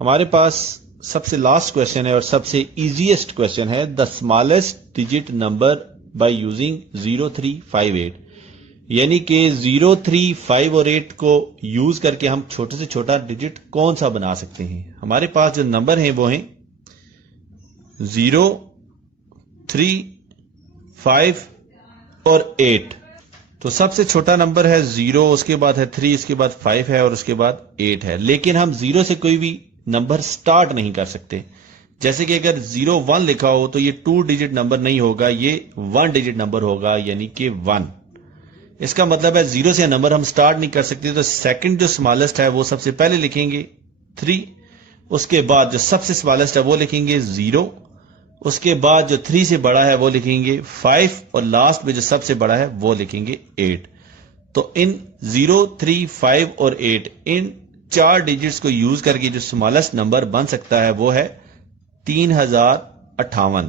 ہمارے پاس سب سے last question ہے اور سب سے ایزیسٹ کوشچن ہے the smallest digit number by using 0358، یعنی کہ 035 اور 8 کو یوز کر کے ہم چھوٹے سے چھوٹا ڈیجٹ کون سا بنا سکتے ہیں. ہمارے پاس جو نمبر ہیں وہ ہیں 0، 3، 5 اور 8. تو سب سے چھوٹا نمبر ہے 0، اس کے بعد ہے 3، اس کے بعد 5 ہے اور اس کے بعد 8 ہے. لیکن ہم 0 سے کوئی بھی نمبر سٹارٹ نہیں کر سکتے. جیسے کہ اگر 01 لکھا ہو تو یہ 2 ڈیجٹ نمبر نہیں ہوگا، یہ 1 ڈیجٹ نمبر ہوگا، یعنی کہ 1. اس کا مطلب ہے 0 سے نمبر ہم سٹارٹ نہیں کر سکتے. تو سیکنڈ جو اسمالسٹ ہے وہ سب سے پہلے لکھیں گے 3، اس کے بعد جو سب سے اسمالسٹ ہے وہ لکھیں گے 0، اس کے بعد جو 3 سے بڑا ہے وہ لکھیں گے 5 اور لاسٹ میں جو سب سے بڑا ہے وہ لکھیں گے 8. تو ان 0، 3، 5 اور 8 ان 4 ڈیجٹس کو یوز کر کے جو اسمالسٹ نمبر بن سکتا ہے وہ ہے 3058.